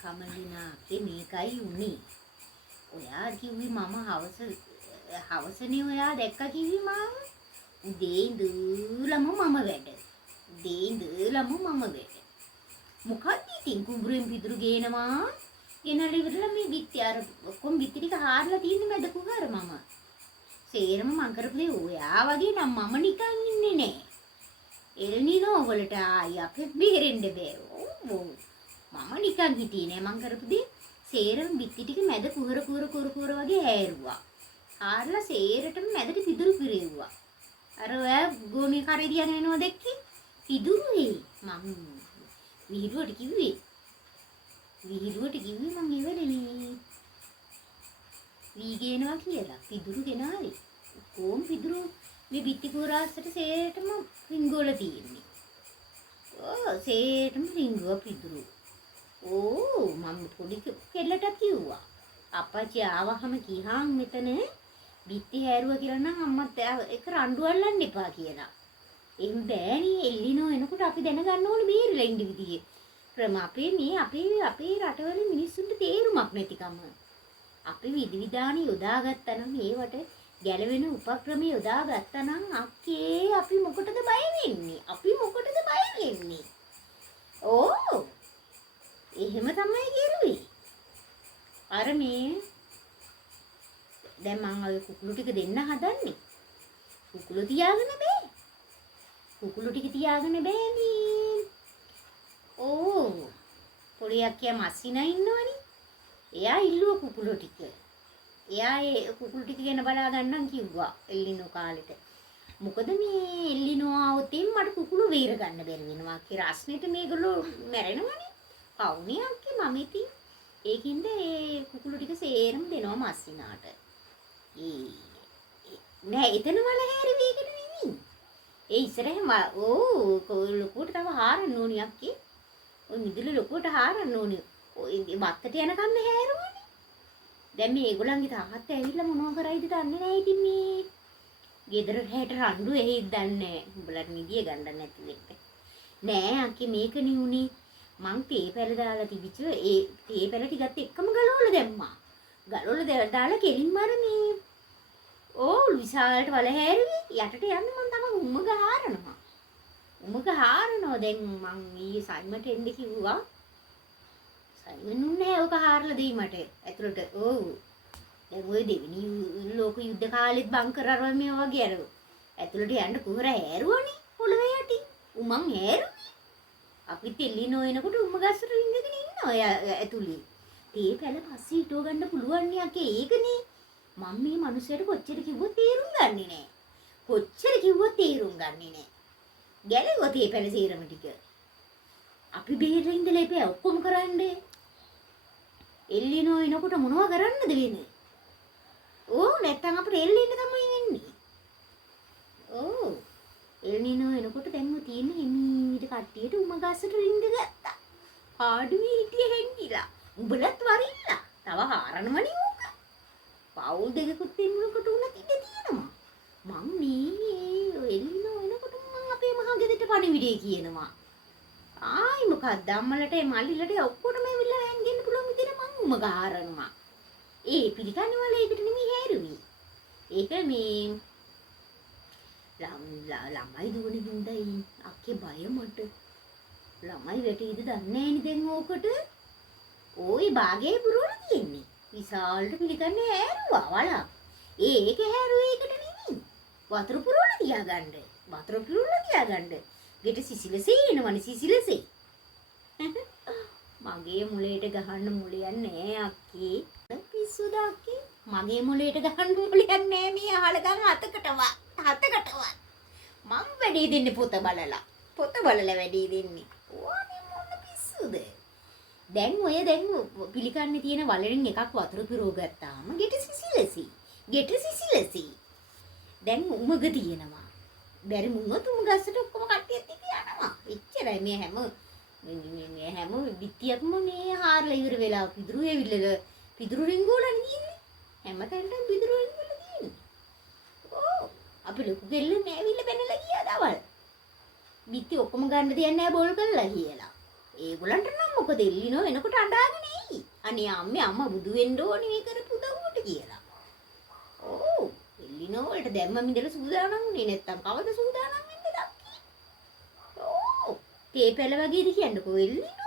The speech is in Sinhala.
කමලිනා මේකයි උනේ. ඔයා කිව්වි මම හවසනේ ඔයා දැක්ක කිව්වි මාව. උදේ ඉඳලම මම වැඩ. උදේ ඉඳලම මම වැඩ. මොකක්ද ඉතින් කුඹුරෙන් පිදුරු ගේනවා. ගෙනල්ලා ඉවරලා මේ බිත්ති අර ඔක්කොම බිත්ති ටික හාරලා තියෙන්නේ මැද කුහර මම. සේරම මං කරපු දේ ඔයා වගේ නම් මම නිකන් ඉන්නේ නෑ. එල්නිනෝ වලට ආයි අපේ බේරෙන්න බෑ. ඔව්. මම නිකන් හිටියේ නෑ මං කරපු දේ සේරම බිත්ති ටික මැද කුහර වගේ හැරුවා. හාරලා සේරටම මැදට පිදුරු පිරෙව්වා. අර ඔයා ගෝණේ කරේ දිහාගෙන එනවා දැක්කේ? පිදුරුයි. මං විහිළුවට කිව්වේ මං ඉවරනේ. වීගේනවා කියලා පිදුරු ගෙනාවේ. කොම් පිදුරු මේ බිත්ති කුරාස්සට සේරටම රිංගවල තියෙන්නේ. සේරටම රිංගුව පිදුරු. මම පොඩි කෙල්ලට කිව්වා. අප්පච්චි ආවහම කිහාන් මෙතන බිත්ති හැරුවා කියලා නම් අම්මත් එක රණ්ඩු අල්ලන්න එපා කියලා. එහෙම බෑනේ එල්ලිනෝ එනකොට අපි දැනගන්න ඕනේ බේරිලා ඉන්න විදිහේ. ක්‍රම අපේ රටවල මිනිස්සුන්ට තේරුමක් නැතිකම. අපි විධිවිධාන යොදාගත්තා නම් ඒවට ගැලවෙන උපක්‍රම යොදාගත්තා නම් අක්කේ අපි මොකටද බය වෙන්නේ? එහෙම තමයි කියුවේ. අර මේ දැන් මම ඔය කුකුළු ටික දෙන්න හදන්නේ. කුකුළු තියාගෙන බෑනේ. පොඩි අක්කියා මස්සිනා ඉන්නවනේ. එයා ඉල්ලුව කුකුළු ටික. එයා ඒ කුකුළු ටික ගැන බලා ගන්නම් කිව්වා එල්ලිනෝ කාලෙට. මොකද මේ එල්ලිනෝ આવොත් මට කුකුළු වේර ගන්න බැරි වෙනවා කියලා රස්නෙට මේගොල්ලෝ මැරෙනවනේ. කවුනේ අක්කේ මම ඉතින් ඒකින්ද ඒ කුකුළු ටික සේරම දෙනවා මස්සිනාට. නෑ එතන වල හැරි වේගෙන නෙමෙයි. ඒ ඉස්සරහම ලොකුවට තව හාරන්න ඕනි අක්කේ. ඔය මිදුලේ ලොකුවට හාරන්න ඕනි. ඔය වත්තට යනකම් හැරුවනේ. දැන් මේගොල්ලන්ගේ තාත්තා ඇවිල්ලා මොනවා කරයිද දන්නේ නැහැ ඉතින් මේ. ගෙදර හැට රණ්ඩු එහෙයිද දන්නේ නැහැ. උඹලට නිදිය ගන්න නැති වෙන්න. නෑ අක්කේ මේකනේ උනේ. මං තේ පැල දාලා තිබිච්ච ඒ තේ පැල ටිකත් එක්කම ගලවලා දැම්මා. දාලා කෙලින්ම අර මේ විශාලට වල හැරුවේ යටට යන්න මං තමයි උම්මග හාරනවා. දැන් මං ඊයේ සයිමට එන්න කිව්වා. සයිමන් උන්නේ ඔක හාරලා දෙයි මට ඇතුළට. දැන් ওই දෙවෙනි ලෝක යුද්ධ කාලෙත් බංකර් අරව මේ වගේ අර ඇතුළට යන්න කුහර හැරුවනේ පොළවේ යටි. උමං හැරුවේ. අපි තෙල්ලිනෝ එනකොට උම්ම ගස්සට රින්ගගෙන ඉන්නවා ඇතුළේ. තේ පැල පස්සේ හිටව ගන්න පුළුවන් නේ අකේ ඒකනේ. මම මේ මිනිස්සුන්ට කොච්චර කිව්වොත් තේරුම් ගන්නේ නැහැ. ගැලුවා තේ පැල සීරම ටික. අපි බෙහෙරින් ඉඳලා එපේ ඔක්කොම කරන්නේ. එල්ලිනෝ එනකොට මොනව කරන්නද වෙන්නේ? නැත්තම් අපිට එල්ලින්න තමයි වෙන්නේ. එල්ලිනෝ එනකොට දැන්ම තියෙන හිමීට කට්ටියට උම ගස්සට රින්ග ගත්තා. පාඩුවේ හිටිය හැංගිලා. උඹලත් වරිල්ලා. තව හාරනවනේ උක. පවුල් දෙකකුත් එන්නකොට උනත් ඉඳ තියෙනවා. මං මේ එල්ලිනෝ එනකොට මං අපේ මහා ගෙදරට පණිවිඩය කියනවා. මොකක්ද අම්මලට මල්ලිලට ඔක්කොටම ඇවිල්ලා හැංගෙන්න පුළුවන් විදිහට මං උම ගහරනවා. ඒ පිළිකන්නේ වල ඒකට නෙමෙයි හැරුවේ. ඒක මේ ළමයි දුවන හින්දායි අක්කේ බය මට. ළමයි වැටෙයිද දන්නේ නෑනේ දැන් ඕකට. ওই භාගේ පුරවල තියෙන්නේ. විශාලට පිළිකන්නේ හැරුවා වලා. ඒක හැරුවේ ඒකට නෙමෙයි. වතුර පුරවල තියාගන්න. ගෙට සිසිලසේ එනවනේ සිසිලසේ. මගේ මුලේට ගහන්න මුලයක් නෑ අක්කේ. පිස්සුද අක්කේ? මගේ මුලේට ගහන්න මුලයක් නෑ මේ අහලගම් හතකටවත්. මං වැඩි දෙන්නේ පොත බලලා වැඩි දෙන්නේ. ඕනේ මොන පිස්සුද? දැන් පිළිකන්නේ තියෙන වලරින් එකක් වතුර පිරව ගත්තාම ගෙට සිසිලසි. දැන් උමග තියෙනවා. බැරි මුන්නොත් උම ගස්සට ඔක්කොම කට්ටියත් එක්ක යනවා. එච්චරයි මේ හැම බිත්තියක්ම මේ හාරලා ඉවර වෙලා පිදුරු රිංගෝලනේ තියෙන්නේ. හැමතැනටම පිදුරු රිංගෝල තියෙන්නේ. අපි ලොකු කෙල්ලන් ඇවිල්ලා බැනලා ගියා දවල්. බිත්ති ඔක්කොම ගන්න දෙයක් නැහැ බෝල් කරලා කියලා. ඒගොල්ලන්ට නම් මොකද එල්ලිනෝ එනකොට අඬාගෙන එයි. අනේ අම්මා බුදු වෙන්න ඕනේ මේ කරපු උදව්වට කියලා. ඔව් එල්ලිනෝ වලට දැම්ම මිදලා සූදානම් වුණේ නැත්තම් කවද සූදානම් වෙන්නේ දක්කි. ඔව් තේ පැල වගේද කියන්නකෝ එල්ලිනෝ.